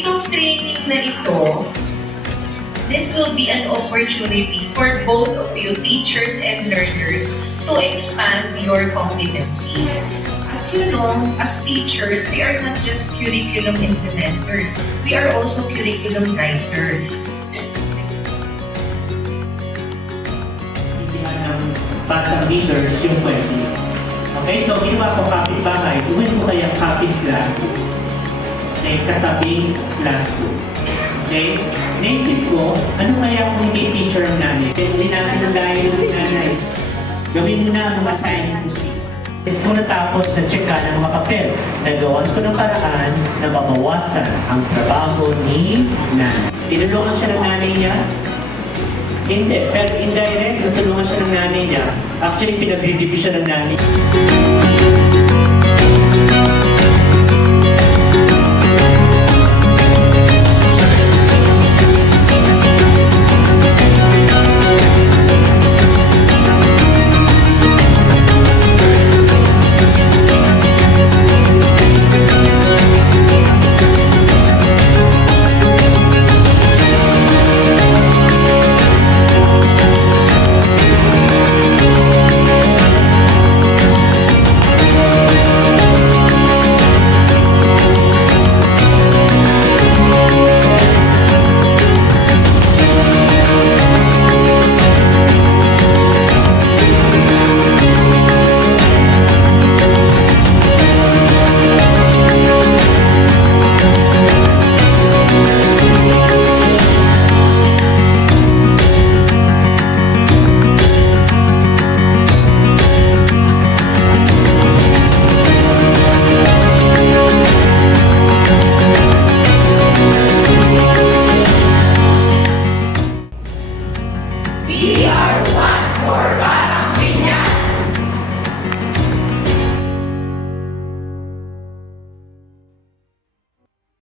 itong training na ito, this will be an opportunity for both of you, teachers and learners, to expand your competencies. As you know, as teachers, we are not just curriculum implementers, we are also curriculum writers. Batang leaders yung pwede. Okay, so ginawa ko kapit-bahay, gawin ko kaya kapit classroom. Okay, katabing classroom. Okay, naisip ko, ano kaya kung hindi teacher ang nanay? Hindi natin ang layo ng nanay. Gawin mo na ang mga sign to see. Is ko natapos na checka ng mga papel. Nagawan ko ng paraan na mabawasan ang trabaho ni nanay. Tinulungan siya ng nanay niya. Hindi, pero indirect, natulungan siya ng nanay niya. Actually, pinag-review siya ng nanay.